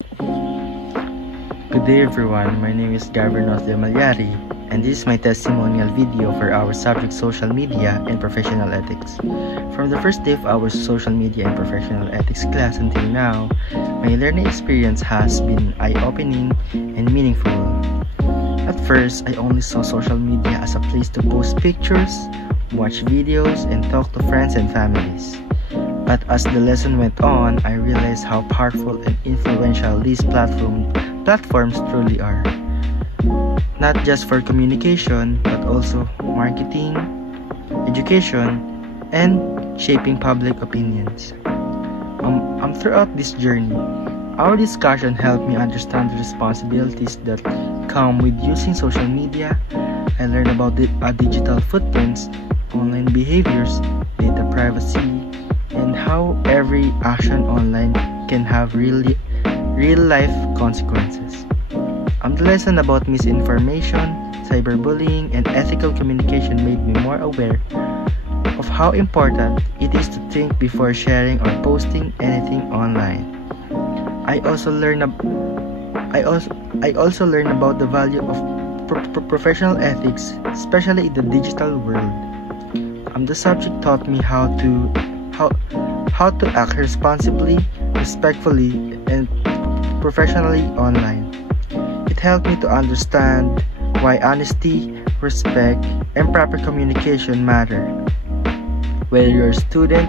Good day everyone, my name is Gabrinos de Malyari and this is my testimonial video for our subject social media and professional ethics. From the first day of our social media and professional ethics class until now, my learning experience has been eye-opening and meaningful. At first, I only saw social media as a place to post pictures, watch videos, and talk to friends and families. But as the lesson went on, I realized how powerful and influential these platforms truly are. Not just for communication, but also marketing, education, and shaping public opinions. Throughout this journey, our discussion helped me understand the responsibilities that come with using social media. I learned about the digital footprints, online behaviors, data privacy, and how every action online can have real-life consequences. The lesson about misinformation, cyberbullying, and ethical communication made me more aware of how important it is to think before sharing or posting anything online. I also learned about the value of professional ethics, especially in the digital world. The subject taught me how to act responsibly, respectfully, and professionally online. It helped me to understand why honesty, respect, and proper communication matter. Whether you're a student,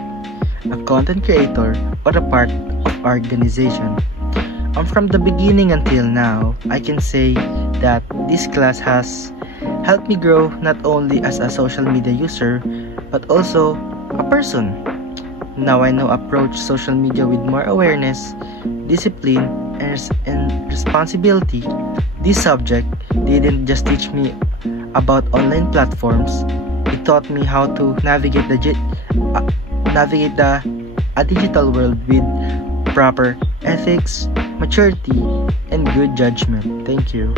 a content creator, or a part of organization. From the beginning until now, I can say that this class has helped me grow not only as a social media user, but also a person. Now I now approach social media with more awareness, discipline, and responsibility. This subject didn't just teach me about online platforms, it taught me how to navigate a digital world with proper ethics, maturity, and good judgment. Thank you.